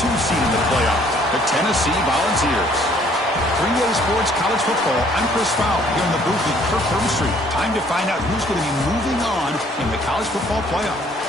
seed in the playoffs, the Tennessee Volunteers. 3A Sports College Football, I'm Chris Fowler here in the booth with Kirk Herbstreit. Time to find out who's going to be moving on in the college football playoff.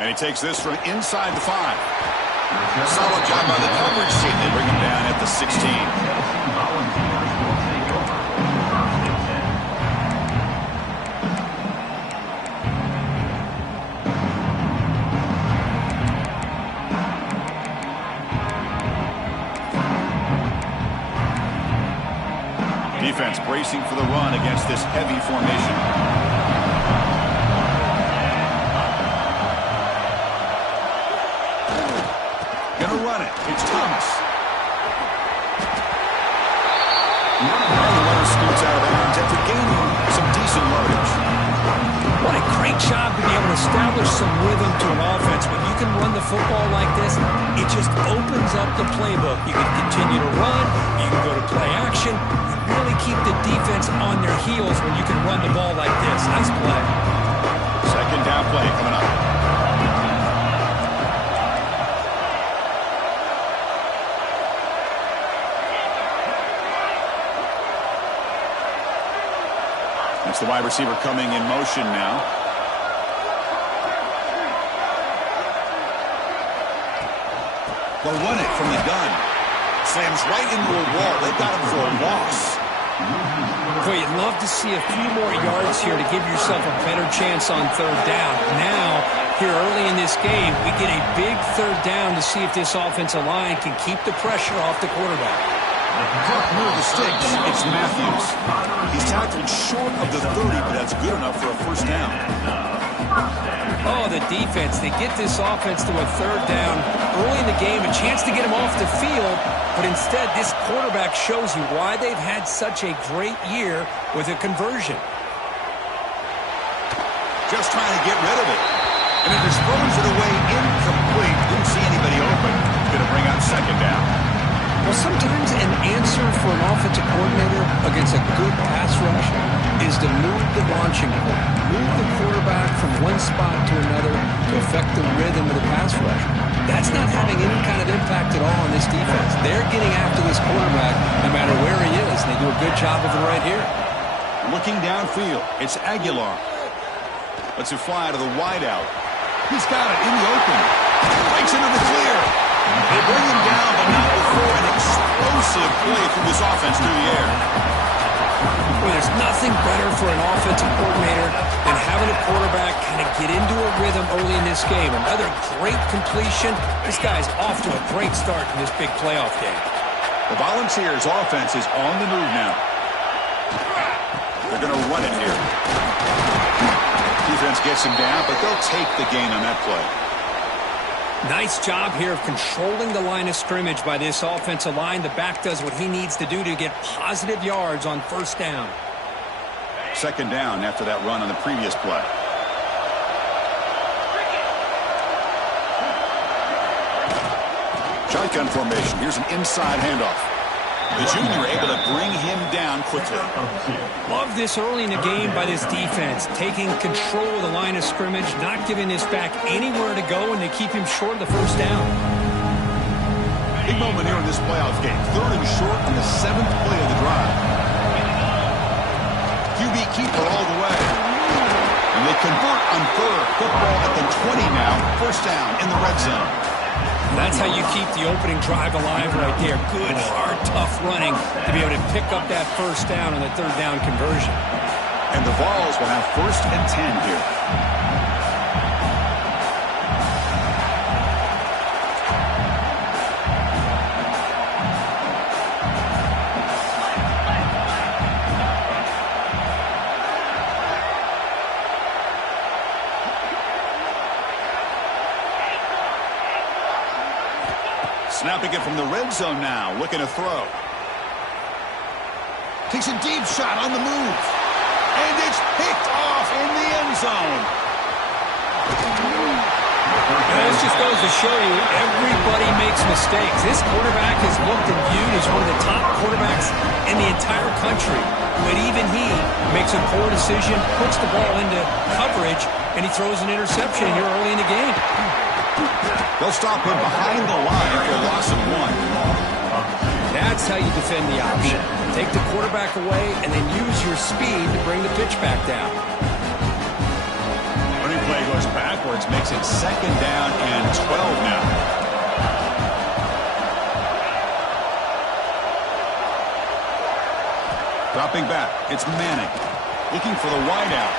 And he takes this from inside the 5. Solid job by the coverage team. They bring him down at the 16. Defense bracing for the run against this heavy formation. It's Thomas. The runner scoots out of bounds after gaining some decent yardage. What a great job to be able to establish some rhythm to an offense. When you can run the football like this, it just opens up the playbook. You can continue to run. You can go to play action. You really keep the defense on their heels when you can run the ball like this. Nice play. Second down play coming up. It's the wide receiver coming in motion now. They'll run it from the gun. Slams right into a wall. They got him for a loss. Boy, you'd love to see a few more yards here to give yourself a better chance on third down. Now, here early in this game, we get a big third down to see if this offensive line can keep the pressure off the quarterback. Near the sticks, it's Matthews. He's tackled short of the 30, but that's good enough for a first down. Oh, the defense. They get this offense to a third down early in the game, a chance to get him off the field, but instead this quarterback shows you why they've had such a great year with a conversion. Just trying to get rid of it. And it just throws it away incomplete. Didn't see anybody open. It's going to bring on second down. Well, sometimes an answer for an offensive coordinator against a good pass rush is to move the launching point, move the quarterback from one spot to another to affect the rhythm of the pass rush. That's not having any kind of impact at all on this defense. They're getting after this quarterback no matter where he is, and they do a good job of it right here. Looking downfield, it's Aguilar. Lets it fly to the wideout. He's got it in the open. Breaks into the clear. They bring him down, but not before an explosive play from this offense through the air. Well, there's nothing better for an offensive coordinator than having a quarterback kind of get into a rhythm early in this game. Another great completion. This guy's off to a great start in this big playoff game. The Volunteers' offense is on the move now. They're going to run it here. Defense gets him down, but they'll take the gain on that play. Nice job here of controlling the line of scrimmage by this offensive line. The back does what he needs to do to get positive yards on first down. Second down after that run on the previous play. Shotgun formation. Here's an inside handoff. The junior able to bring him down quickly. Love this early in the game by this defense, taking control of the line of scrimmage, not giving this back anywhere to go, and they keep him short of the first down. Big moment here in this playoff game. Third and short on the 7th play of the drive. QB keeper all the way. And they convert on third. Football at the 20 now. First down in the red zone. That's how you keep the opening drive alive right there. Good, hard, tough running to be able to pick up that first down on the third down conversion. And the Vols will have first and 10 here. Snapping it from the red zone now, looking to throw. Takes a deep shot on the move. And it's picked off in the end zone. This just goes to show you everybody makes mistakes. This quarterback is looked and viewed as one of the top quarterbacks in the entire country. But even he makes a poor decision, puts the ball into coverage, and he throws an interception here early in the game. They'll stop him behind the line for a loss of 1. That's how you defend the option. Take the quarterback away and then use your speed to bring the pitch back down. Running play goes backwards, makes it 2nd down and 12 now. Dropping back, it's Manning. Looking for the wideout.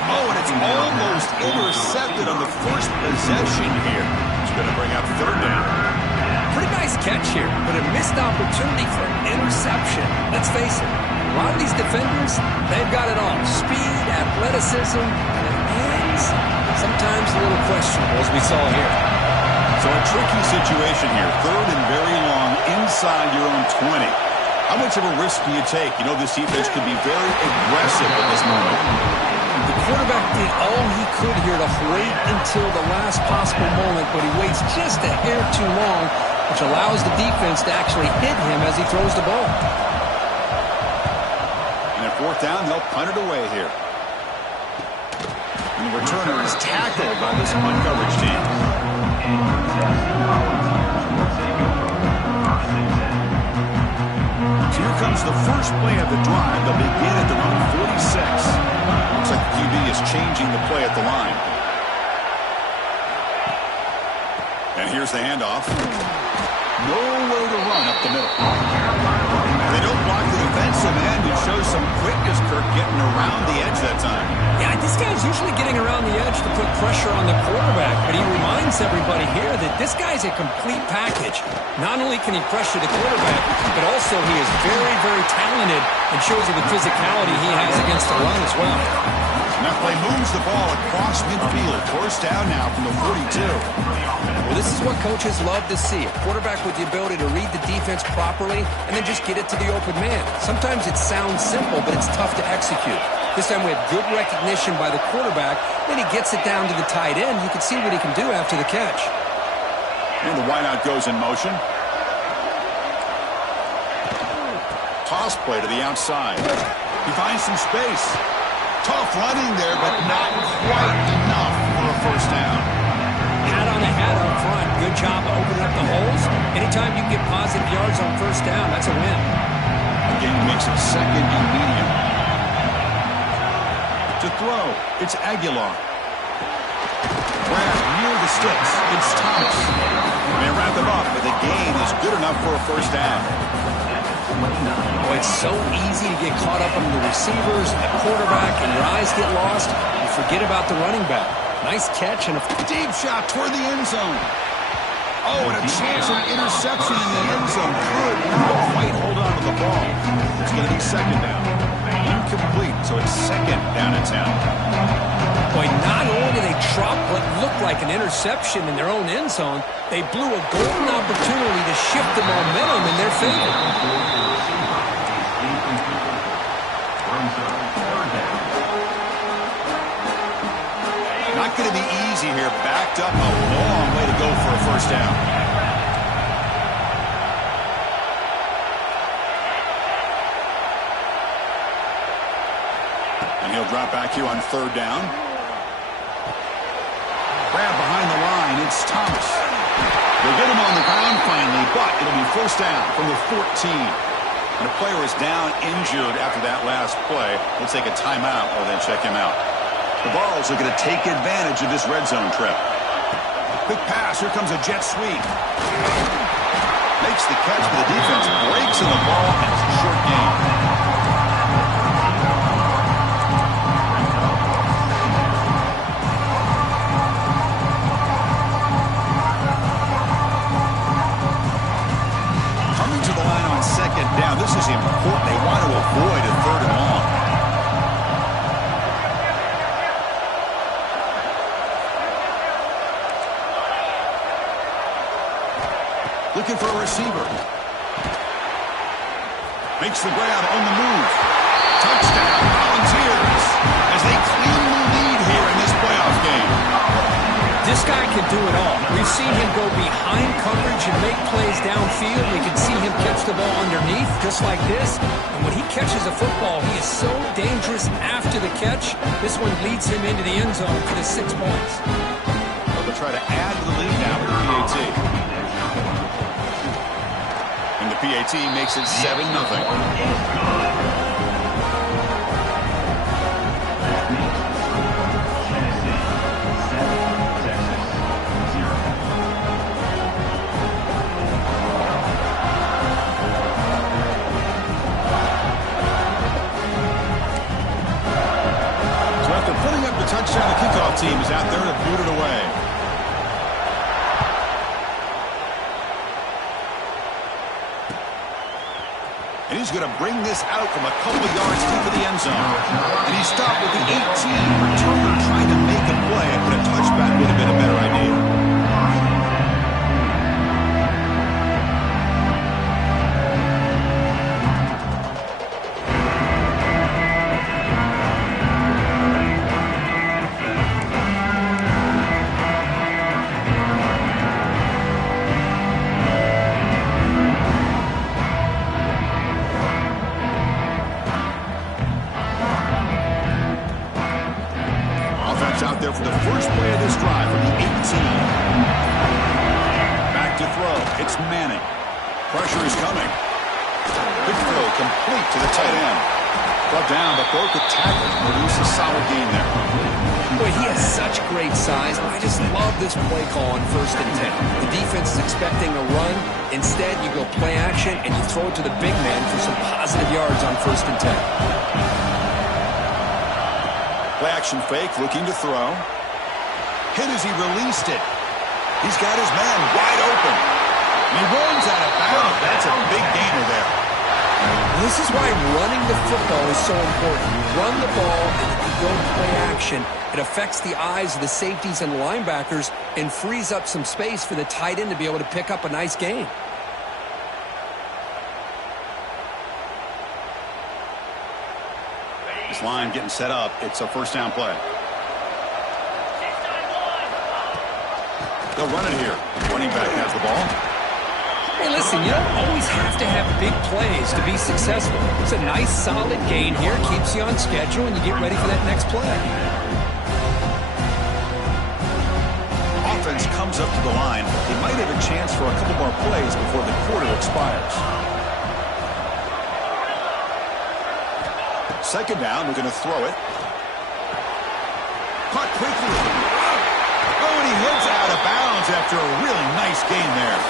Oh, and it's almost intercepted on the first possession here. It's going to bring up 3rd down. Pretty nice catch here, but a missed opportunity for an interception. Let's face it, a lot of these defenders, they've got it all. Speed, athleticism, and hands, sometimes a little questionable, as we saw here. So a tricky situation here. 3rd and very long inside your own 20. How much of a risk do you take? You know this defense could be very aggressive at this moment. The quarterback did all he could here to wait until the last possible moment, but he waits just a hair too long, which allows the defense to actually hit him as he throws the ball. And at 4th down, they'll punt it away here. And the returner is tackled by this punt coverage team. So here comes the first play of the drive. They'll begin at their own 46. Looks like the QB is changing the play at the line. And here's the handoff. Nowhere to run up the middle. And they don't block the defensive end. It shows some quickness, Kirk, getting around the edge that time. Yeah, this guy's usually getting around the edge to put pressure on the quarterback, but he reminds everybody here that this guy's a complete package. Not only can he pressure the quarterback, but also he is very, very talented and shows you the physicality he has against the run as well. And that play moves the ball across midfield. 1st down now from the 42. Well, this is what coaches love to see. A quarterback with the ability to read the defense properly and then just get it to the open man. Sometimes it sounds simple, but it's tough to execute. This time we have good recognition by the quarterback. Then he gets it down to the tight end. You can see what he can do after the catch. And the wideout goes in motion. Toss play to the outside. He finds some space. Tough running there, but not quite enough for a 1st down. Hat on the hat up front. Good job of opening up the holes. Anytime you get positive yards on 1st down, that's a win. Again, makes it 2nd and medium. To throw, it's Aguilar. Grab near the sticks, it's Thomas. They wrap him up, but the gain is good enough for a 1st down. Oh, it's so easy to get caught up on the receivers, the quarterback, and your eyes get lost. You forget about the running back. Nice catch and a deep shot toward the end zone. Oh, and a chance of interception in the end zone. Could not quite hold on to the ball. It's going to be 2nd down. Incomplete, so it's 2nd down and 10. Boy, not only did they drop what looked like an interception in their own end zone, they blew a golden opportunity to shift the momentum in their favor. Not going to be easy here. Backed up, a long way to go for a 1st down. And he'll drop back here on 3rd down. Grab behind the line. It's Thomas. They'll get him on the ground finally, but it'll be 1st down from the 14. And a player is down injured after that last play. We'll take a timeout or then check him out. The Vols are going to take advantage of this red zone trip. Quick pass. Here comes a jet sweep. Makes the catch, but the defense breaks in the ball, and it's a short gain. Coming to the line on 2nd down. This is important. They want to avoid a 3rd and long. Looking for a receiver. Makes the grab on the move. Touchdown, Volunteers, as they clean the lead here in this playoff game. This guy can do it all. We've seen him go behind coverage and make plays downfield. We can see him catch the ball underneath, just like this. And when he catches a football, he is so dangerous after the catch. This one leads him into the end zone for the 6 points. Well, they'll try to add to the lead now with the PAT. And the PAT makes it 7-0. Touchdown, the kickoff team is out there to boot it away. And he's going to bring this out from a couple of yards deep in the end zone. And he stopped with the 18. Returner trying to make a play, but a touchback would have been a better idea. Out there for the first play of this drive from the 18. Back to throw. It's Manning. Pressure is coming. Good throw, complete to the tight end. Brought down, but broke the tackle. Produced a solid gain there. Boy, he has such great size. I just love this play call on 1st and 10. The defense is expecting a run. Instead, you go play action, and you throw it to the big man for some positive yards on 1st and 10. Play action fake, looking to throw. Hit as he released it. He's got his man wide open. And he runs out of bounds. That's a big gainer there. This is why running the football is so important. You run the ball, and if you go play action, it affects the eyes of the safeties and linebackers and frees up some space for the tight end to be able to pick up a nice gain. This line getting set up. It's a first down play. They'll run it here. Running back has the ball. Hey, listen, you don't always have to have big plays to be successful. It's a nice, solid gain here. Keeps you on schedule, and you get ready for that next play. Offense comes up to the line. They might have a chance for a couple more plays before the quarter expires. Second down, we're going to throw it. Caught quickly. Oh, and he heads out of bounds after a really nice gain there.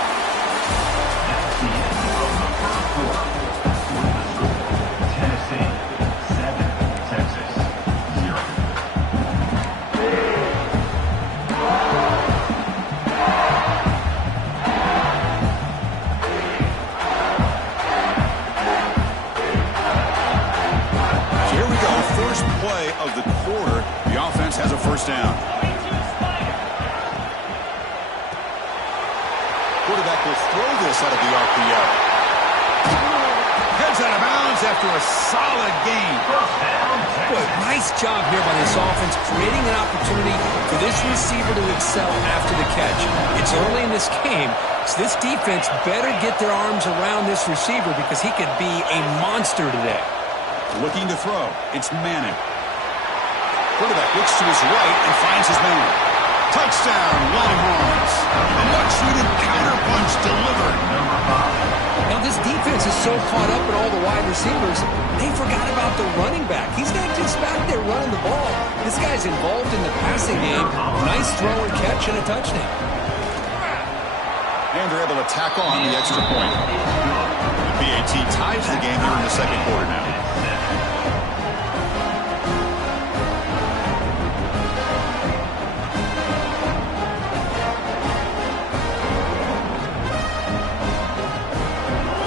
Of the quarter, the offense has a first down. Quarterback will throw this out of the RPO. Heads out of bounds after a solid gain. Boy, nice job here by this offense, creating an opportunity for this receiver to excel after the catch. It's early in this game, so this defense better get their arms around this receiver because he could be a monster today. Looking to throw. It's Manning. Quarterback looks to his right and finds his man. Touchdown, Longhorns. A much-needed counterpunch delivered. Now, this defense is so caught up in all the wide receivers, they forgot about the running back. He's not just back there running the ball. This guy's involved in the passing game. Nice throw and catch and a touchdown. And they're able to tack on the extra point. The PAT ties the game here in the second quarter now.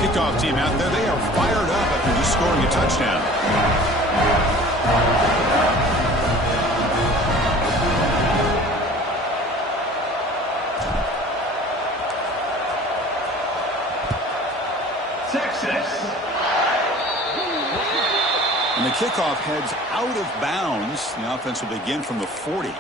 Kickoff team out there, they are fired up after just scoring a touchdown. And the kickoff heads out of bounds. The offense will begin from the 40.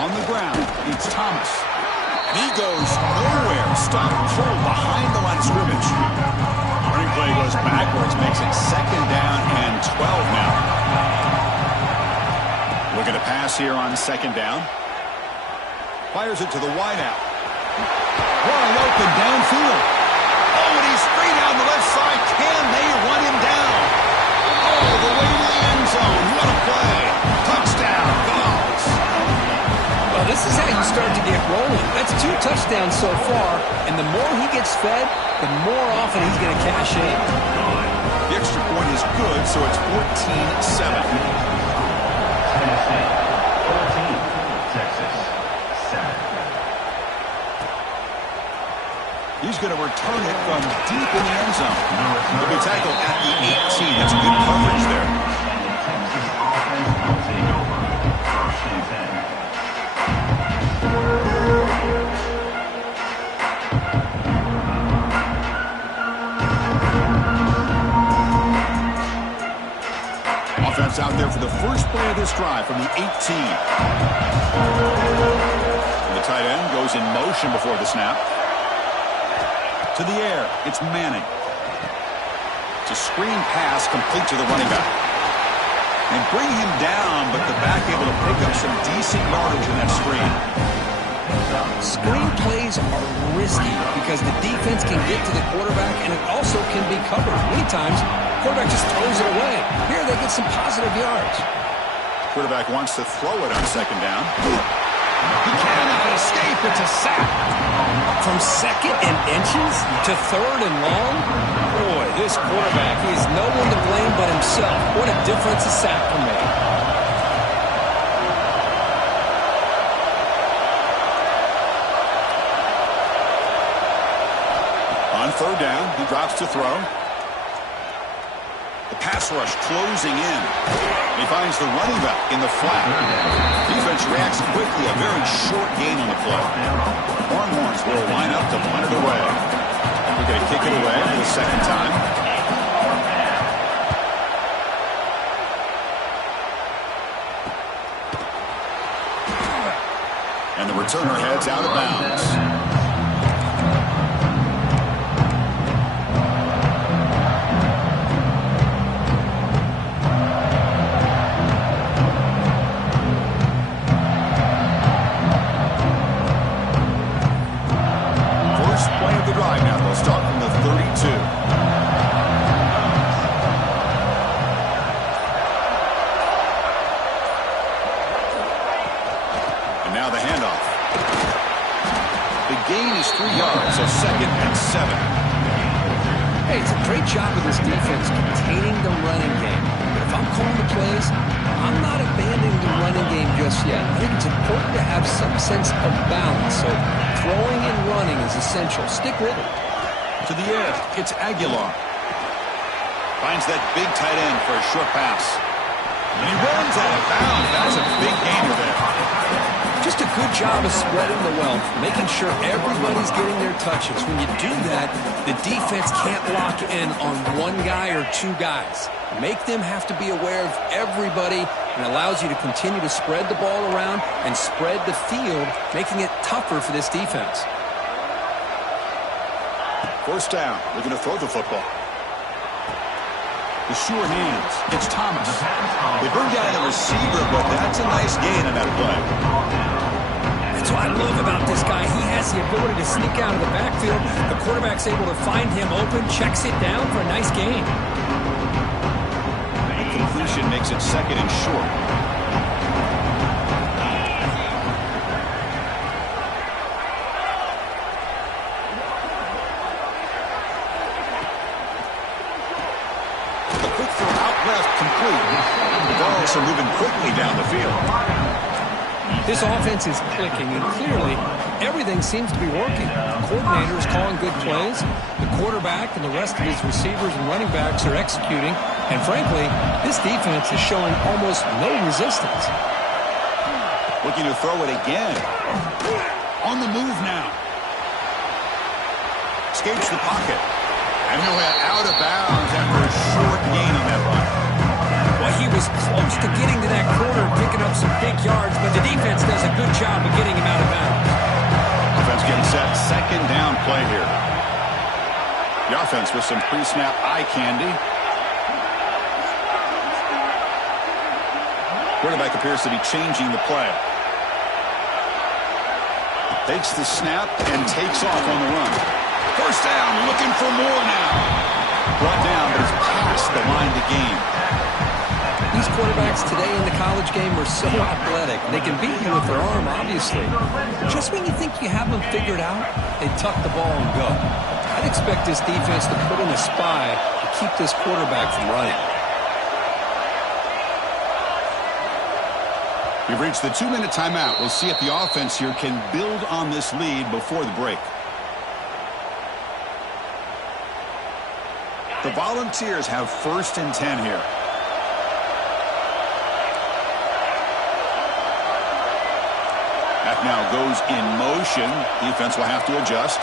On the ground, it's Thomas. And he goes nowhere. Stop pulled behind the line of scrimmage. Running play goes backwards, makes it 2nd down and 12 now. Looking to pass here on 2nd down. Fires it to the wideout. Wide open downfield. Oh, and he's straight out the left side. Can they run him down? Oh, the way to the end zone. What a play. Touchdown, Vols. Well, this is how you start to get rolling. That's 2 touchdowns so far, and the more he gets fed, the more often he's going to cash in. The extra point is good, so it's 14-7. He's going to return it from deep in the end zone. He'll be tackled at the 18. That's good coverage there. Offense out there for the first play of this drive from the 18. And the tight end goes in motion before the snap. To the air, it's Manning. It's a screen pass complete to the running back. And bring him down, but the back able to pick up some decent yardage in that screen. Screen plays are risky because the defense can get to the quarterback and it also can be covered. Many times, the quarterback just throws it away. Here they get some positive yards. Quarterback wants to throw it on 2nd down. He cannot escape. It's a sack. From 2nd and inches to 3rd and long? Boy, this quarterback, he has no one to blame but himself. What a difference a sack can make. On 3rd down, he drops to throw. The pass rush closing in. He finds the running back in the flat. Defense reacts quickly. A very short gain on the play. Longhorns will line up to punt it away. They're going to kick it away for the 2nd time. And the returner heads out of bounds. Start from the 32. And now the handoff. The gain is 3 yards, so 2nd and 7. Hey, it's a great job of this defense containing the running game. But if I'm calling the plays, I'm not abandoning the running game just yet. I think it's important to have some sense of balance. So throwing and running is essential. Stick with it. To the air, it's Aguilar. Finds that big tight end for a short pass. And he runs out of bounds. That's a big gainer there. Just a good job of spreading the wealth, making sure everybody's getting their touches. When you do that, the defense can't lock in on one guy or 2 guys. Make them have to be aware of everybody and allows you to continue to spread the ball around and spread the field, making it tougher for this defense. 1st down. Looking to throw the football. The sure hands. It's Thomas. They bring down the receiver, but that's a nice gain on that play. That's what I love about this guy. He has the ability to sneak out of the backfield. The quarterback's able to find him open, checks it down for a nice gain. The completion makes it 2nd and short. Complete. The Vols are moving quickly down the field. This offense is clicking, and clearly everything seems to be working. The coordinator is calling good plays. The quarterback and the rest of his receivers and running backs are executing. And frankly, this defense is showing almost no resistance. Looking to throw it again. On the move now. Escapes the pocket. And he'll head out of bounds after a short gain on that run. Well, he was close to getting to that corner and picking up some big yards, but the defense does a good job of getting him out of bounds. Offense getting set. Second down play here. The offense with some pre-snap eye candy. Quarterback appears to be changing the play. Takes the snap and takes off on the run. First down, looking for more now. Brought down, but it's past the line to gain. These quarterbacks today in the college game are so athletic. They can beat you with their arm, obviously. Just when you think you have them figured out, they tuck the ball and go. I'd expect this defense to put in a spy to keep this quarterback from running. We've reached the 2-minute timeout. We'll see if the offense here can build on this lead before the break. The Volunteers have 1st and 10 here. That now goes in motion. Defense will have to adjust.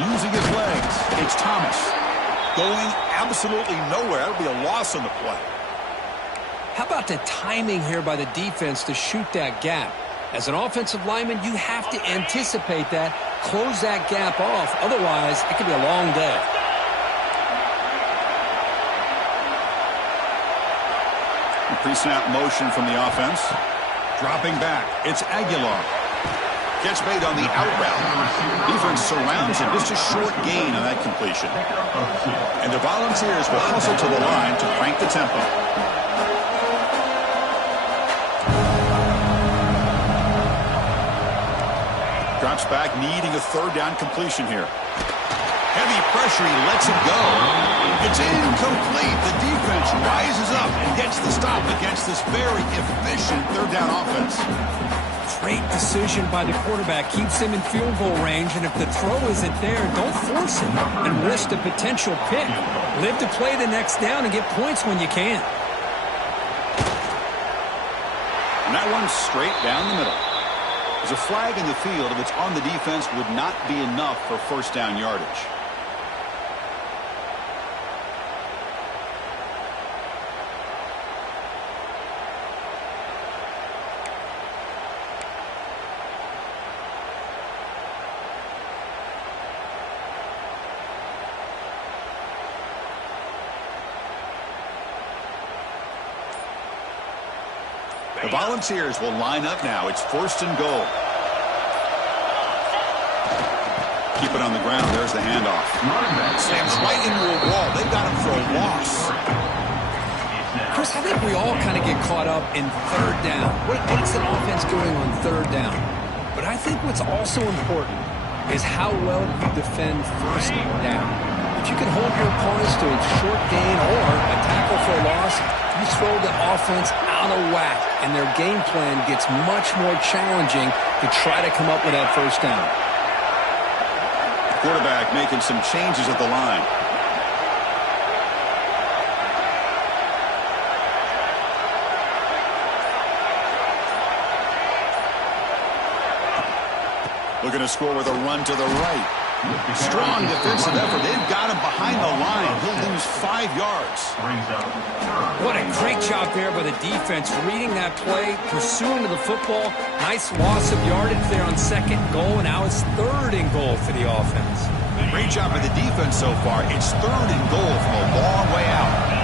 Using his legs, it's Thomas. Going absolutely nowhere. That'll be a loss on the play. How about the timing here by the defense to shoot that gap? As an offensive lineman, you have to anticipate that, close that gap off. Otherwise, it could be a long day. Pre-snap motion from the offense. Dropping back, it's Aguilar. Catch made on the out route. Defense surrounds him. Just a short gain on that completion. And the Volunteers will hustle to the line to crank the tempo. Drops back, needing a 3rd down completion here. Heavy pressure, he lets it go. It's incomplete. The defense rises up and gets the stop against this very efficient 3rd down offense. Great decision by the quarterback. Keeps him in field goal range, and if the throw isn't there, don't force him and risk a potential pick. Live to play the next down and get points when you can. And that one's straight down the middle. There's a flag in the field. If it's on the defense, would not be enough for 1st down yardage. The Volunteers will line up now. It's 1st and goal. Keep it on the ground. There's the handoff. Slams right into a wall. They got him for a loss. Chris, I think we all kind of get caught up in 3rd down. What's an offense doing on 3rd down? But I think what's also important is how well you defend 1st down. If you can hold your opponents to a short gain or a tackle for a loss, you throw the offense out of whack, and their game plan gets much more challenging to try to come up with that 1st down. Quarterback making some changes at the line. Looking to score with a run to the right. Strong defensive effort. They've got him behind the line. He'll lose 5 yards. What a great job there by the defense, reading that play, pursuing to the football. Nice loss of yardage there on 2nd and goal, and now it's 3rd and goal for the offense. Great job by the defense so far. It's 3rd and goal from a long way out.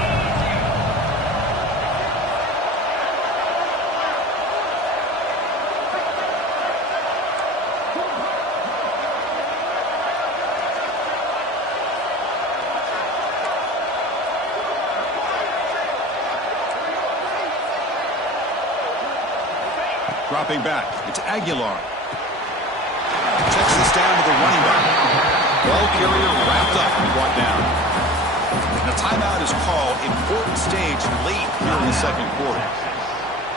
Dropping back, it's Aguilar. Checks this down to the running back. Ball carrier wrapped up and brought down. And a timeout is called. Important stage late here in the 2nd quarter.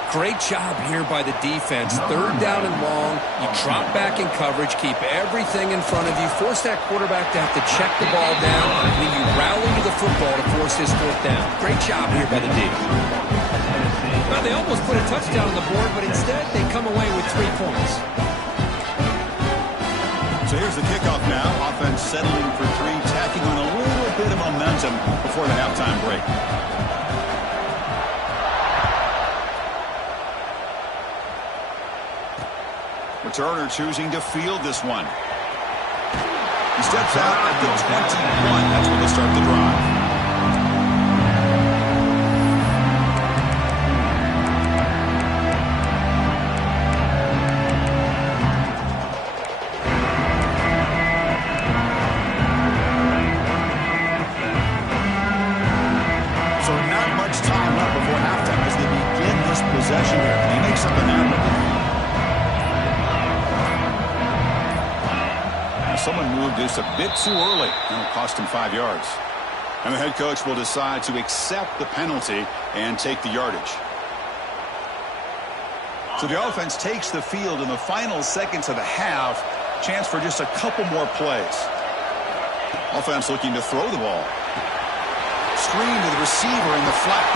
Great job here by the defense. Third down and long. You drop back in coverage, keep everything in front of you, force that quarterback to have to check the ball down, and then you rally to the football to force his fourth down. Great job here by the D. Well, they almost put a touchdown on the board, but instead they come away with 3 points. So here's the kickoff now. Offense settling for 3, tacking on a little bit of momentum before the halftime break. Returner choosing to field this one. He steps out at the 21. That's when they start the drive. So not much time left before halftime as they begin this possession here. Can he make something happen? Someone moved this a bit too early. That'll cost him 5 yards. And the head coach will decide to accept the penalty and take the yardage. So the offense takes the field in the final seconds of the half. Chance for just a couple more plays. Offense looking to throw the ball. Screen to the receiver in the flat.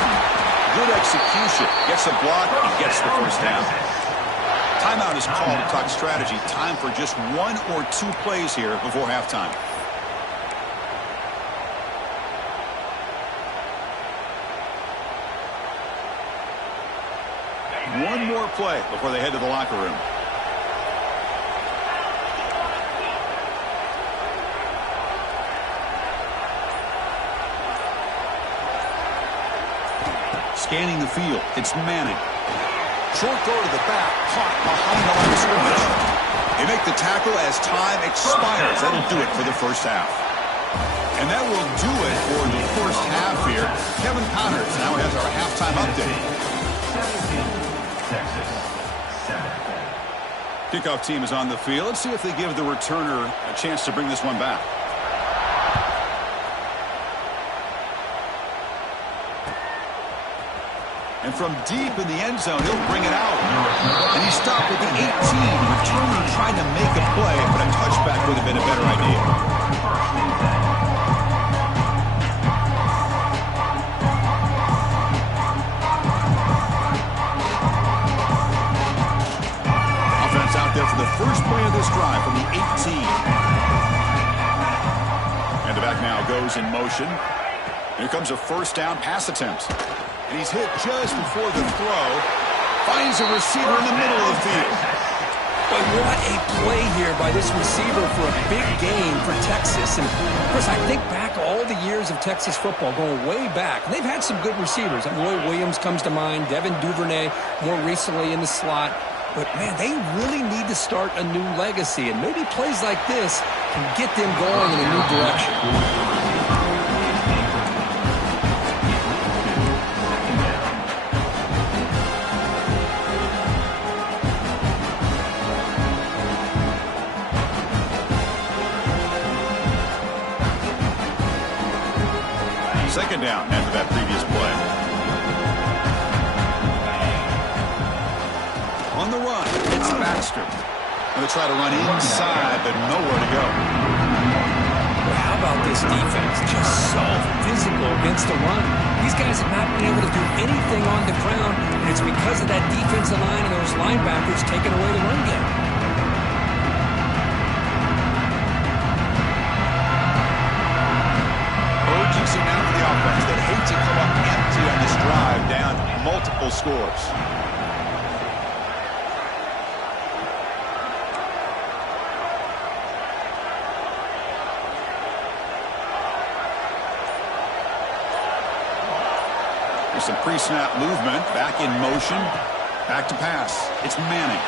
Good execution. Gets a block and gets the first down. Timeout is called to talk strategy. Time for just 1 or 2 plays here before halftime. One more play before they head to the locker room. Scanning the field. It's Manning. Short throw to the back, caught behind the line of scrimmage. They make the tackle as time expires. That'll do it for the first half. And that will do it for the first half here. Kevin Connors now has our halftime update. Kickoff team is on the field. Let's see if they give the returner a chance to bring this one back. And from deep in the end zone, he'll bring it out. And he stopped at the 18. Returner trying to make a play, but a touchback would have been a better idea. Offense out there for the first play of this drive from the 18. And the back now goes in motion. Here comes a first down pass attempt. And he's hit just before the throw. Finds a receiver in the middle of the field. But what a play here by this receiver for a big game for Texas. And, of course, I think back all the years of Texas football, going way back. And they've had some good receivers. Roy Williams comes to mind, Devin Duvernay more recently in the slot. But, man, they really need to start a new legacy. And maybe plays like this can get them going in a new direction. Second down after that previous play. On the run, it's Baxter. Going to try to run inside, but nowhere to go. Well, how about this defense? Just so physical against the run. These guys have not been able to do anything on the ground, and it's because of that defensive line and those linebackers taking away the run game. Urgency now for the offense that hate to come up empty on this drive, down multiple scores. There's some pre-snap movement, back in motion, back to pass. It's Manning.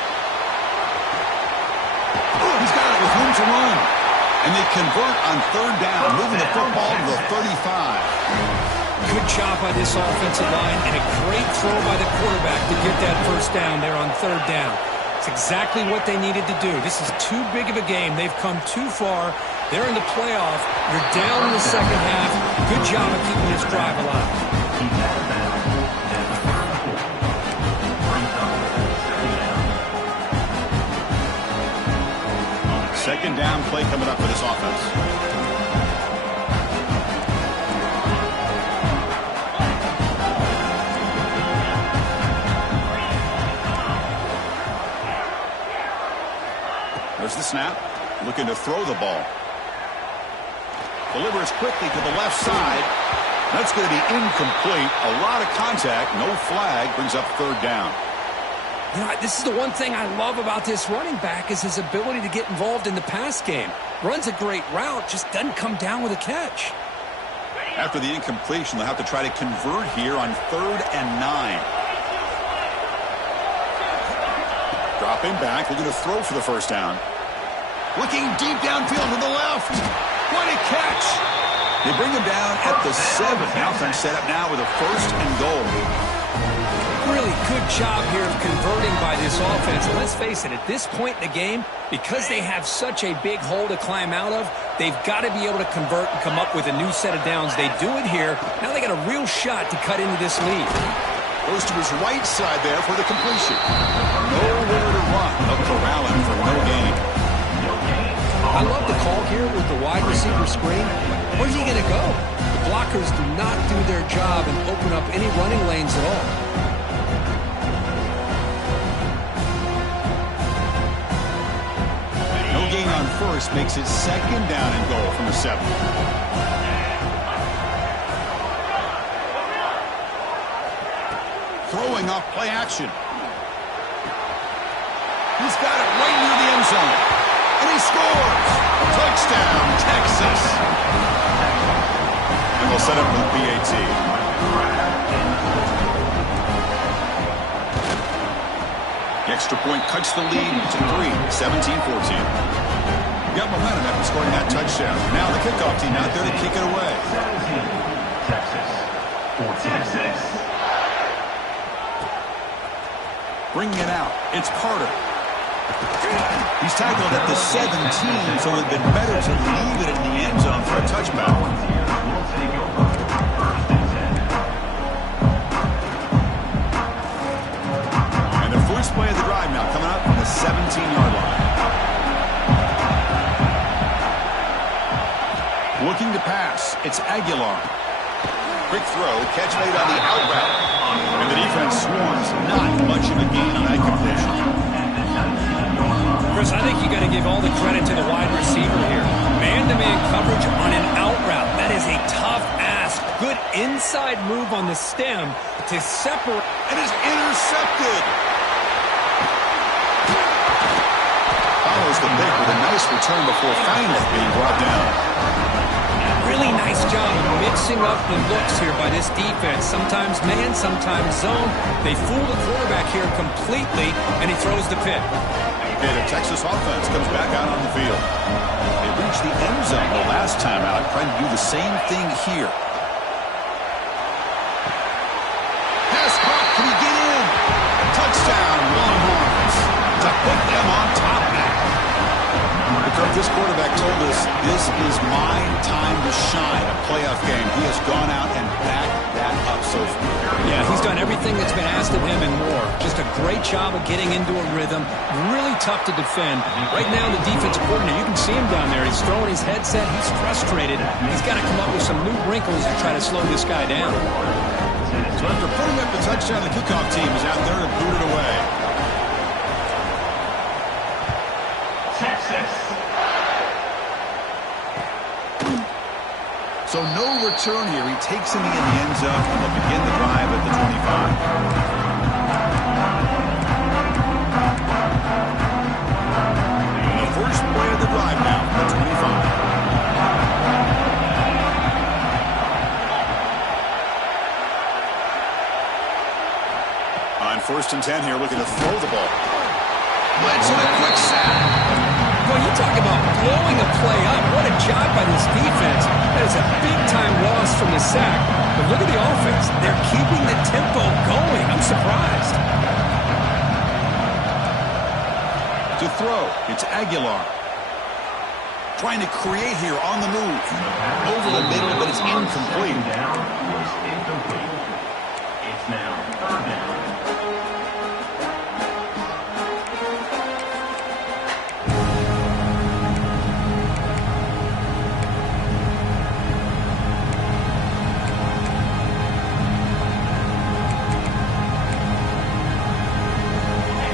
Oh, he's got it with room to run. And they convert on third down, moving the football to the 35. Good job by this offensive line, and a great throw by the quarterback to get that first down there on third down. It's exactly what they needed to do. This is too big of a game. They've come too far. They're in the playoff. You're down in the second half. Good job of keeping this drive alive. down play coming up for this offense. There's the snap. Looking to throw the ball. Delivers quickly to the left side. That's going to be incomplete. A lot of contact. No flag. Brings up third down. You know, this is the one thing I love about this running back is his ability to get involved in the pass game. Runs a great route, just doesn't come down with a catch. After the incompletion, they'll have to try to convert here on 3rd and 9. Dropping back, looking to throw for the first down. Looking deep downfield to the left. What a catch! They bring him down at the 7. Offense set up now with a 1st and goal. Really good job here of converting by this offense. And let's face it, at this point in the game, because they have such a big hole to climb out of, they've got to be able to convert and come up with a new set of downs. They do it here. Now they got a real shot to cut into this lead. Goes to his right side there for the completion. Nowhere to run. A corralling for no gain. I love the call here with the wide receiver screen. Where's he going to go? The blockers do not do their job and open up any running lanes at all. No gain on first makes it 2nd down and goal from the 7. Throwing off play action. He's got it right near the end zone. And he scores! Touchdown, Texas! And they'll set up with PAT. The extra point cuts the lead to 3, 17-14. Got momentum after scoring that touchdown. Now the kickoff team out there to kick it away. 17, Texas, 14-6. Bringing it out, it's Carter. He's tackled at the 17, so it would have been better to leave it in the end zone for a touchback. And the first play of the drive now coming up from the 17-yard line. Looking to pass, it's Aguilar. Quick throw, catch made on the out route. And the defense swarms, not much of a gain on that completion. Chris, I think you got to give all the credit to the wide receiver here. Man-to-man coverage on an out route. That is a tough ask. Good inside move on the stem to separate. And is intercepted. Follows the pick with a nice return before finally being brought down. Really nice job mixing up the looks here by this defense. Sometimes man, sometimes zone. They fool the quarterback here completely, and he throws the pick. Okay, the Texas offense comes back out on the field. They reached the end zone the last time out, trying to do the same thing here. Pass caught. Can he get in? Touchdown, Longhorns. To put them on top now. This quarterback told us this is my time to shine, a playoff game. He has gone out and backed that up so far. Yeah, he's done everything that's been asked of him and more. Just a great job of getting into a rhythm. Really tough to defend. Right now, the defensive coordinator, you can see him down there. He's throwing his headset. He's frustrated. He's got to come up with some new wrinkles to try to slow this guy down. So after putting up the touchdown, the kickoff team is out there to boot it away. Texas. So no return here. He takes him in the end zone, and they'll begin the drive at the 25. And the first play of the drive now, the 25. On 1st and 10 here, looking to throw the ball. Blitz and a quick sack. Well, you talk about blowing a play up. What a job by this defense. That is a big-time loss from the sack. But look at the offense. They're keeping the tempo going. I'm surprised. To throw, it's Aguilar. Trying to create here on the move. Over the middle, but it's incomplete. It's now 3rd down.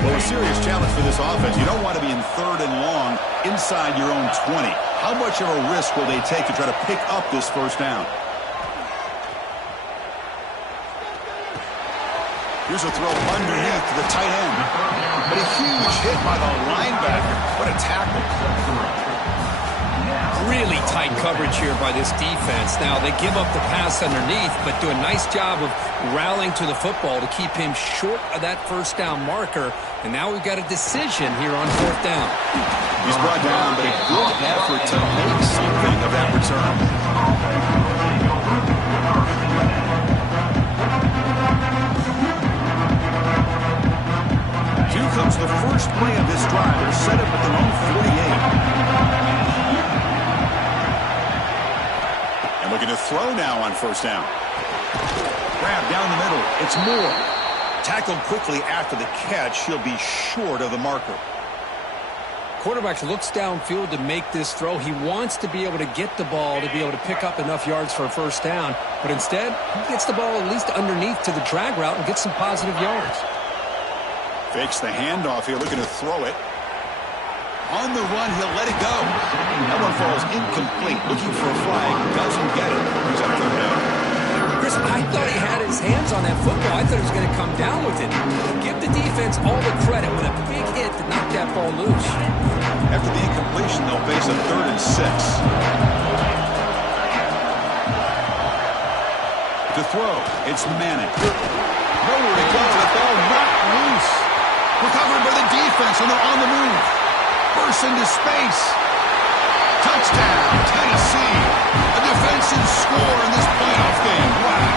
Well, a serious challenge for this offense. You don't want to be in 3rd and long inside your own 20. How much of a risk will they take to try to pick up this first down? Here's a throw underneath to the tight end. But a huge hit by the linebacker. What a tackle. Really tight coverage here by this defense. Now, they give up the pass underneath, but do a nice job of rallying to the football to keep him short of that first down marker. And now we've got a decision here on 4th down. He's brought down, but a good effort to make something of that return. Here comes the first play of this drive. They're set up at their own 48. And looking to throw now on first down. Grab down the middle. It's Moore. Tackled quickly after the catch. He'll be short of the marker. Quarterback looks downfield to make this throw. He wants to be able to get the ball to be able to pick up enough yards for a first down. But instead, he gets the ball at least underneath to the drag route and gets some positive yards. Fakes the handoff here, looking to throw it. On the run, he'll let it go. That one falls incomplete. Looking for a flag. Doesn't get it. He's on 3rd down. Chris, I thought he had his hands on that football. I thought he was going to come down with it. Give the defense all the credit with a big hit to knock that ball loose. After the incompletion, they'll face a 3rd and 6. To throw, it's Manning. Nowhere to go. The ball knocked loose. Recovered by the defense, and they're on the move. Bursts into space. Touchdown, Tennessee. A defensive score in this playoff game. Wow.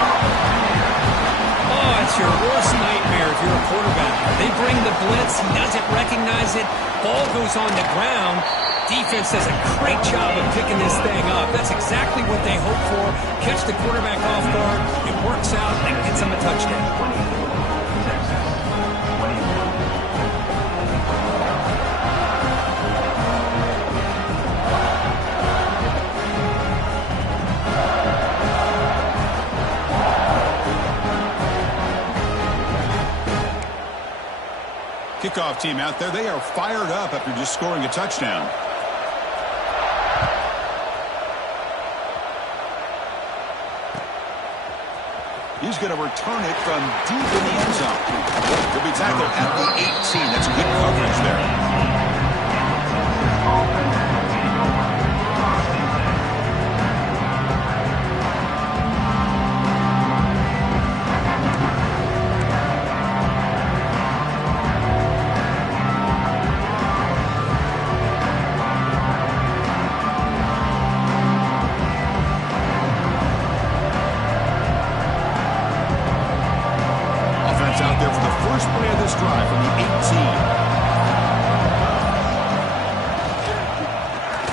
Oh, it's your worst nightmare if you're a quarterback. They bring the blitz. He doesn't recognize it. Ball goes on the ground. Defense does a great job of picking this thing up. That's exactly what they hope for. Catch the quarterback off guard. It works out and gets him a touchdown. Kickoff team out there, they are fired up after just scoring a touchdown. He's going to return it from deep in the end zone. He'll be tackled at the 18. That's good coverage there. Out there for the first play of this drive from the 18.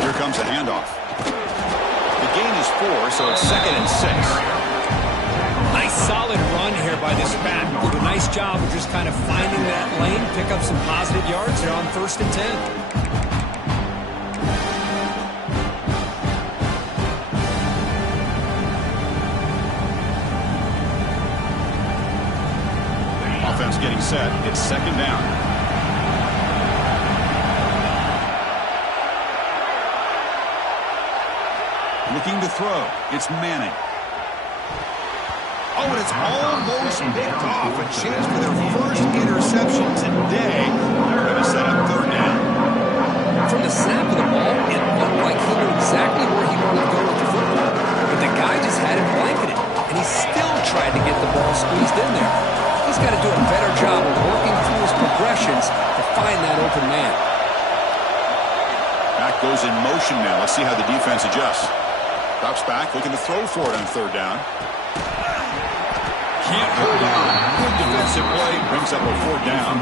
Here comes a handoff. The gain is 4, so it's 2nd and 6. Nice solid run here by this back. Did a nice job of just kind of finding that lane, pick up some positive yards here on 1st and 10. Offense getting set. It's 2nd down. Looking to throw. It's Manning. Oh, and it's almost picked off. A chance for their first interception today. They're going to set up 3rd down. From the snap of the ball, it looked like he knew exactly where he wanted to go with the football. But the guy just had him blanketed. And he still tried to get the ball squeezed in there. He's got to do a better job of working through his progressions to find that open man. Back goes in motion now. Let's see how the defense adjusts. Drops back, looking to throw for it on 3rd down. Can't hold on. Good defensive play. Brings up a 4th down.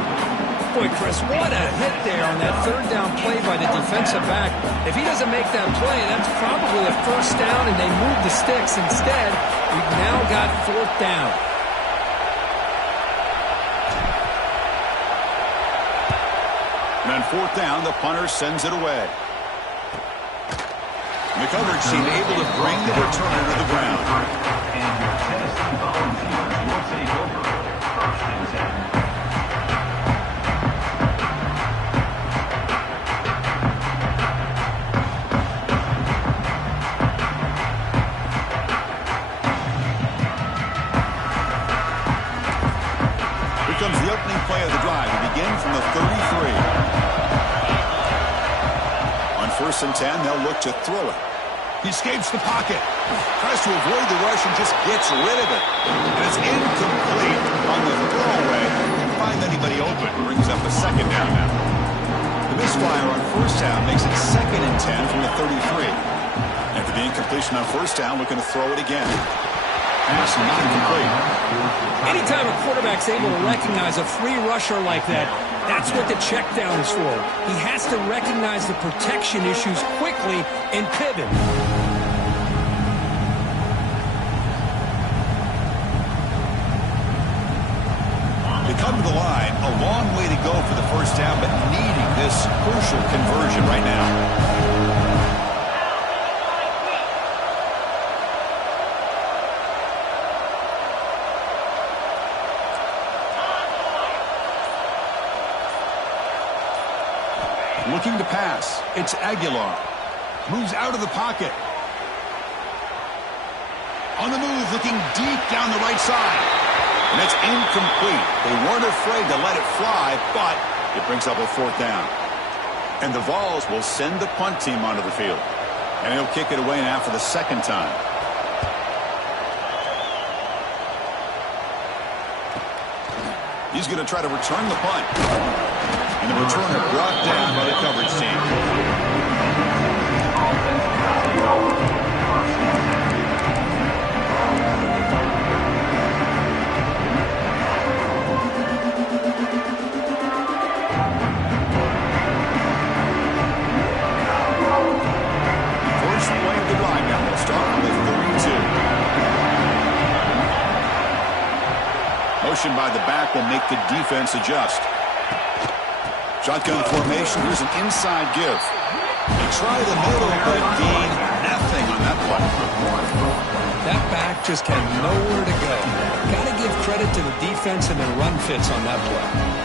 Boy, Chris, what a hit there on that 3rd down play by the defensive back. If he doesn't make that play, that's probably a first down, and they move the sticks. Instead, we've now got 4th down. And on 4th down, the punter sends it away. And the coverage team able to bring the returner to the ground. And your Tennessee Volunteers will take over 1st and 10. comes the opening play of the drive. We begin from the 33. On 1st and 10, they'll look to throw it. He escapes the pocket, tries to avoid the rush and just gets rid of it. And it's incomplete on the throwaway. Didn't find anybody open. Brings up a 2nd down now. The misfire on 1st down makes it 2nd and 10 from the 33. After the incompletion on 1st down, looking to throw it again. Pass not complete. Anytime a quarterback's able to recognize a free rusher like that, that's what the check down is for. He has to recognize the protection issues quickly and pivot. They come to the line, a long way to go for the 1st down, but needing this crucial conversion right now. Looking to pass. It's Aguilar. Moves out of the pocket. On the move, looking deep down the right side. And it's incomplete. They weren't afraid to let it fly, but it brings up a 4th down. And the Vols will send the punt team onto the field. And he'll kick it away now for the 2nd time. He's going to try to return the punt. And the returner brought down by the coverage team. First play of the drive now. We'll start with 32. Motion by the back will make the defense adjust. Shotgun formation. Here's an inside give. They try the middle, but gain nothing on that play. That back just had nowhere to go. Got to give credit to the defense and their run fits on that play.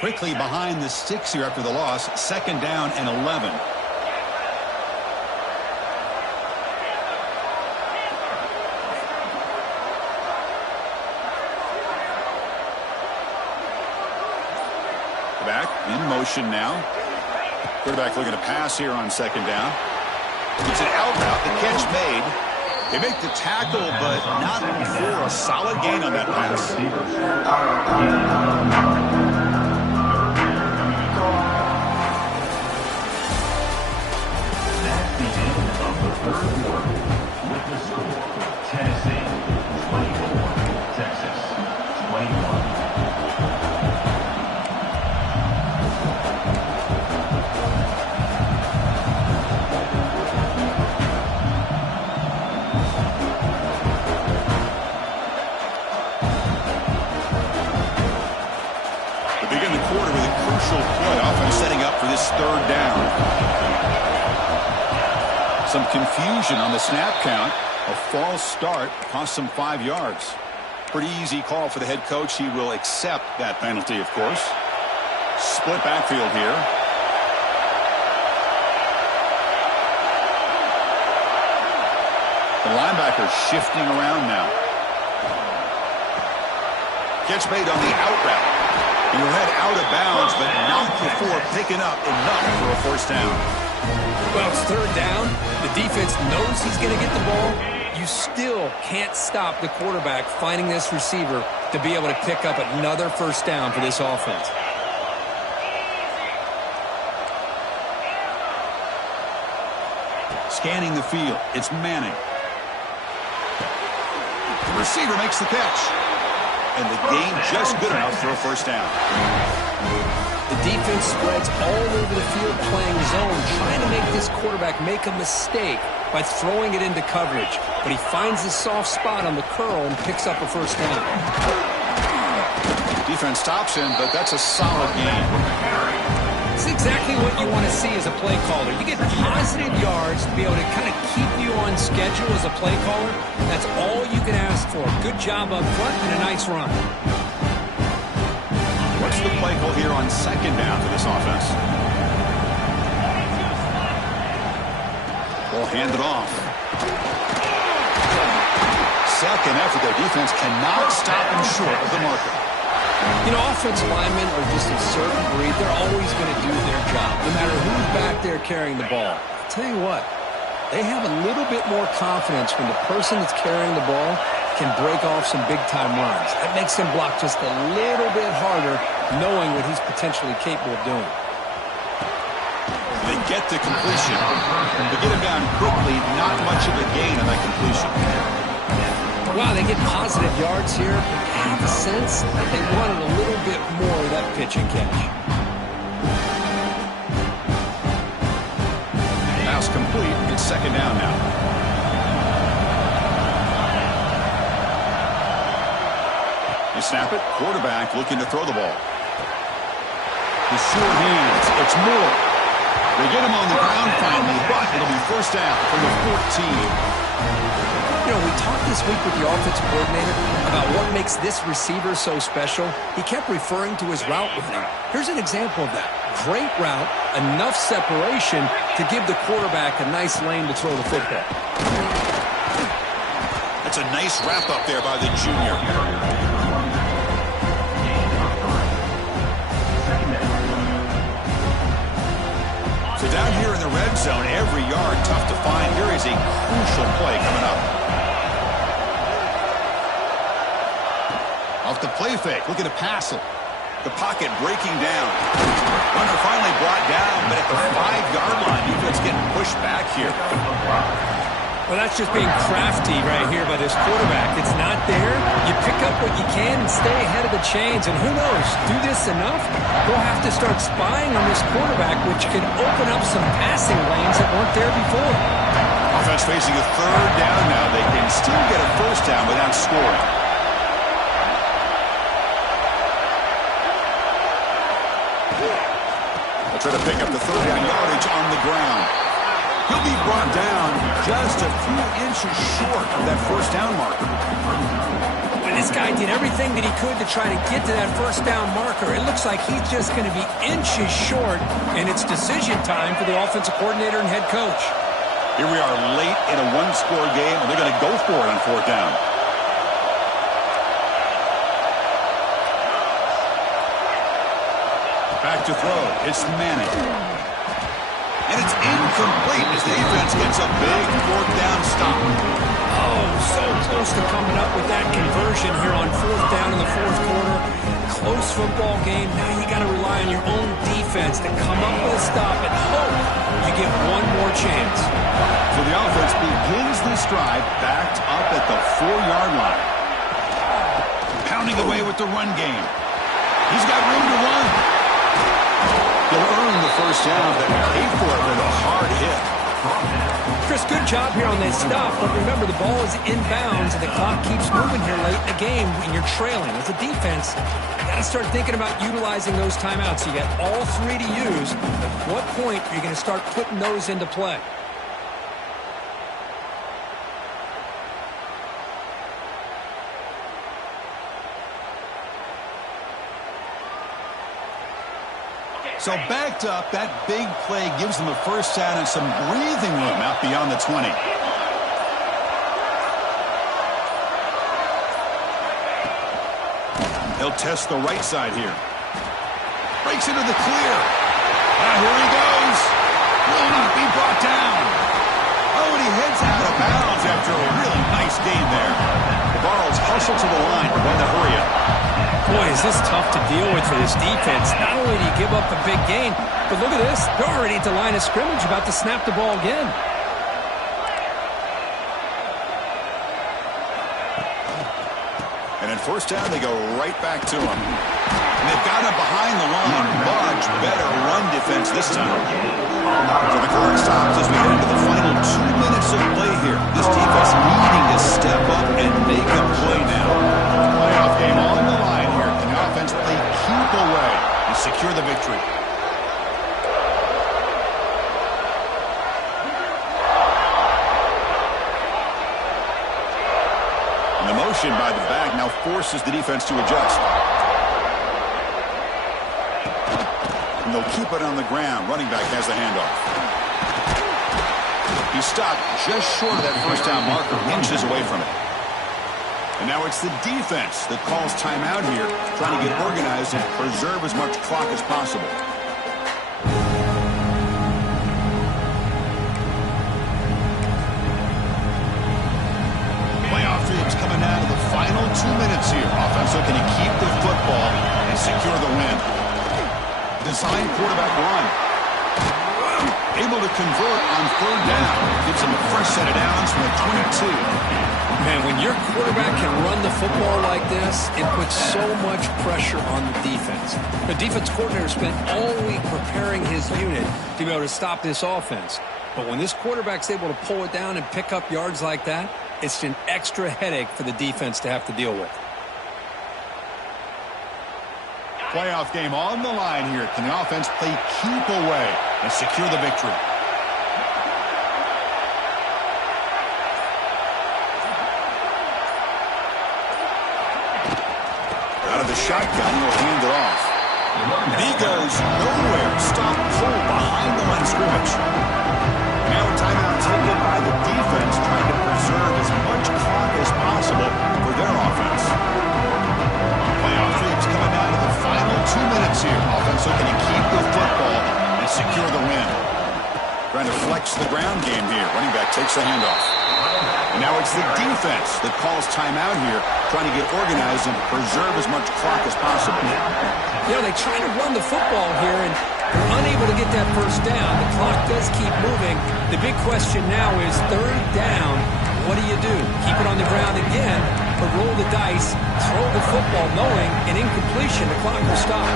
Quickly behind the sticks here after the loss. 2nd down and 11. Back in motion now. Quarterback looking to pass here on 2nd down. It's an out route. The catch made. They make the tackle, but not for a solid gain on that pass. Third quarter, with the score, Tennessee 24, Texas 21. They begin the quarter with a crucial play. Offense setting up for this 3rd down. Some confusion on the snap count. A false start cost them 5 yards. Pretty easy call for the head coach. He will accept that penalty, of course. Split backfield here. The linebacker shifting around now. Catch made on the out route. And he'll head out of bounds, but not before picking up enough for a 1st down. Well, it's 3rd down. The defense knows he's going to get the ball. You still can't stop the quarterback finding this receiver to be able to pick up another 1st down for this offense. Scanning the field. It's Manning. The receiver makes the catch. And the gain just good enough for a 1st down. The defense spreads all over the field playing zone, trying to make this quarterback make a mistake by throwing it into coverage. But he finds the soft spot on the curl and picks up a 1st down. Defense stops him, but that's a solid gain. It's exactly what you want to see as a play caller. You get positive yards to be able to kind of keep you on schedule as a play caller. That's all you can ask for. Good job up front and a nice run. cycle here on second down for this offense. Ball handed off. Second effort, their defense cannot stop him short of the marker. You know, offensive linemen are just a certain breed. They're always going to do their job, no matter who's back there carrying the ball. I'll tell you what, they have a little bit more confidence when the person that's carrying the ball can break off some big-time runs. That makes him block just a little bit harder, knowing what he's potentially capable of doing. They get the completion. To get him down quickly, not much of a gain on that completion. Wow, they get positive yards here. I have a sense that they wanted a little bit more of that pitch and catch. Pass complete. It's second down now. They snap it. Quarterback looking to throw the ball. The sure hands. It's Moore. They get him on the ground finally, but it'll be first down from the 14. You know, we talked this week with the offensive coordinator about what makes this receiver so special. He kept referring to his route running. Here's an example of that. Great route, enough separation to give the quarterback a nice lane to throw the football. That's a nice wrap up there by the junior. So down here in the red zone, every yard tough to find. Here is a crucial play coming up. Off the play fake, looking to pass it. The pocket breaking down. Runner finally brought down, but at the 5-yard line, defense getting pushed back here. Well, that's just being crafty right here by this quarterback. It's not there. You pick up what you can and stay ahead of the chains. And who knows, do this enough, we'll have to start spying on this quarterback, which can open up some passing lanes that weren't there before. Offense facing a third down now. They can still get a first down without scoring. They'll try to pick up the third down yardage on the ground. He'll be brought down just a few inches short of that first down marker. Well, this guy did everything that he could to try to get to that first down marker. It looks like he's just going to be inches short, and it's decision time for the offensive coordinator and head coach. Here we are late in a one-score game, and they're going to go for it on fourth down. Back to throw. It's Manning. And it's incomplete as the defense gets a big fourth down stop. Oh, so close to coming up with that conversion here on fourth down in the fourth quarter. Close football game. Now you got to rely on your own defense to come up with a stop and hope you get one more chance. So the offense begins this drive backed up at the 4-yard line. Pounding away with the run game. He's got room to run. He'll earn the first down, but pay for it with a hard hit. Chris, good job here on this stop, but remember the ball is inbounds and the clock keeps moving here late in the game when you're trailing. As a defense, you got to start thinking about utilizing those timeouts. You got all 3 to use. At what point are you going to start putting those into play? So backed up, that big play gives them a first down and some breathing room out beyond the 20. He'll test the right side here. Breaks into the clear. Here he goes. Will not be brought down. Oh, and he heads out of bounds after a really nice gain there. The Vols hustle to the line to run the hurry up. Boy, is this tough to deal with for this defense. Not only do you give up a big gain, but look at this. They're already at the line of scrimmage about to snap the ball again. And in first down, they go right back to him. And they've got him behind the line. Much better run defense this time. So the clock stops as we head into the final 2 minutes of play here. This defense needing to step up and make a play now. Playoff game on the line here. Can the offense play keep away and secure the victory? And the motion by the back now forces the defense to adjust. And they'll keep it on the ground. Running back has the handoff. He stopped just short of that first down marker, inches away from it. And now it's the defense that calls timeout here, trying to get organized and preserve as much clock as possible. Playoff dreams coming down to the final 2 minutes here. Offense looking to keep the football and secure the win. Design quarterback run. Able to convert on third down. Gives him a fresh set of downs from the 22. Man, when your quarterback can run the football like this, it puts so much pressure on the defense. The defense coordinator spent all week preparing his unit to be able to stop this offense. But when this quarterback's able to pull it down and pick up yards like that, it's an extra headache for the defense to have to deal with. Playoff game on the line here. Can the offense play keep away and secure the victory? Out of the shotgun, he'll hand it off. And he goes nowhere. Stop pull behind the line of scrimmage. Now a timeout taken by the defense, trying to preserve as much clock as possible for their offense. Playoff dreams coming down to the final 2 minutes here. Offense looking to keep the football and secure the win. Trying to flex the ground game here. Running back takes the handoff. And now it's the defense that calls timeout here, trying to get organized and preserve as much clock as possible. You know, they try to run the football here, and they're unable to get that first down. The clock does keep moving. The big question now is third down. What do? Keep it on the ground again, or roll the dice, throw the football, knowing an incompletion, the clock will stop.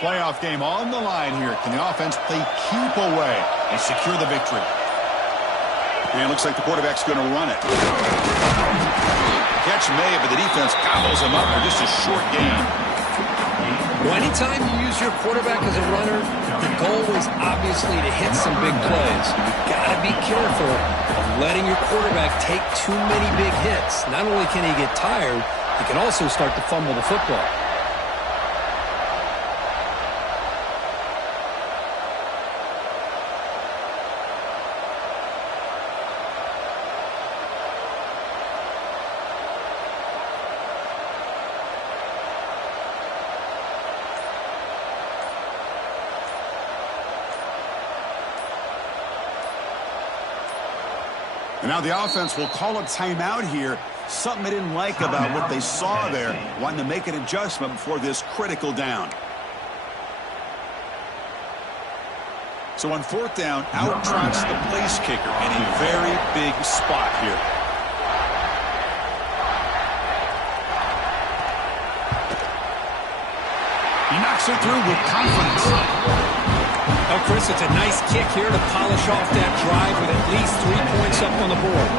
Playoff game on the line here. Can the offense play keep away and secure the victory? And it looks like the quarterback's going to run it. Catch made, but the defense gobbles him up for just a short gain. Well, anytime you use your quarterback as a runner, the goal is obviously to hit some big plays. You've got to be careful of letting your quarterback take too many big hits. Not only can he get tired, he can also start to fumble the football. And now the offense will call a timeout here. Something they didn't like about what they saw there. Wanting to make an adjustment before this critical down. So on fourth down, out trots the place kicker in a very big spot here. He knocks it through with confidence. Oh, Chris, it's a nice kick here to polish off that drive with at least 3 points up on the board.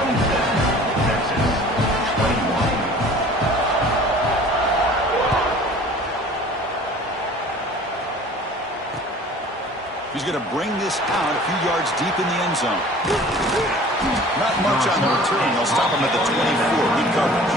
He's going to bring this out a few yards deep in the end zone. Not much on the return. They'll stop him at the 24. Good coverage.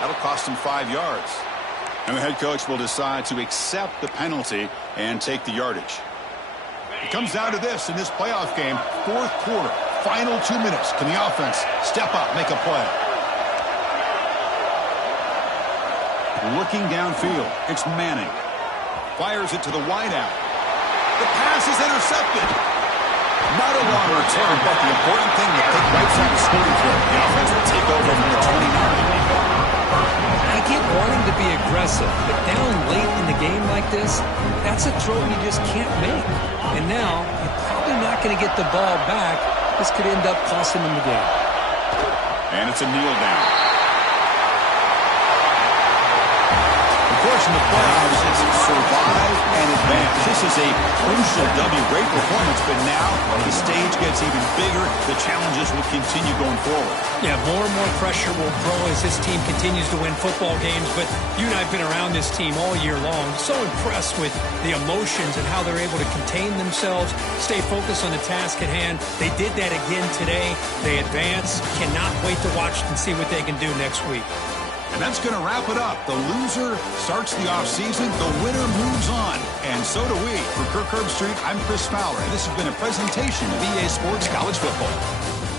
That'll cost him 5 yards. And the head coach will decide to accept the penalty and take the yardage. It comes down to this in this playoff game. Fourth quarter, final 2 minutes. Can the offense step up, make a play? Looking downfield, it's Manning. Fires it to the wideout. The pass is intercepted. Not a long return, but the important thing, to take right side of the scoring throw. The offense will take over from the 29. I get wanting to be aggressive, but down late in the game like this, that's a throw you just can't make. And now, you're probably not going to get the ball back. This could end up costing them the game. And it's a kneel down. Of course, in the playoffs, it's survive and advance. This is a crucial W. Great performance, but now the stage gets even bigger. The challenges will continue going forward. Yeah, more and more pressure will grow as this team continues to win football games. But you and I have been around this team all year long. So impressed with the emotions and how they're able to contain themselves, stay focused on the task at hand. They did that again today. They advance. Cannot wait to watch and see what they can do next week. And that's going to wrap it up. The loser starts the offseason. The winner moves on. And so do we. For Kirk Herbstreit, I'm Chris Fowler. And this has been a presentation of EA Sports College Football.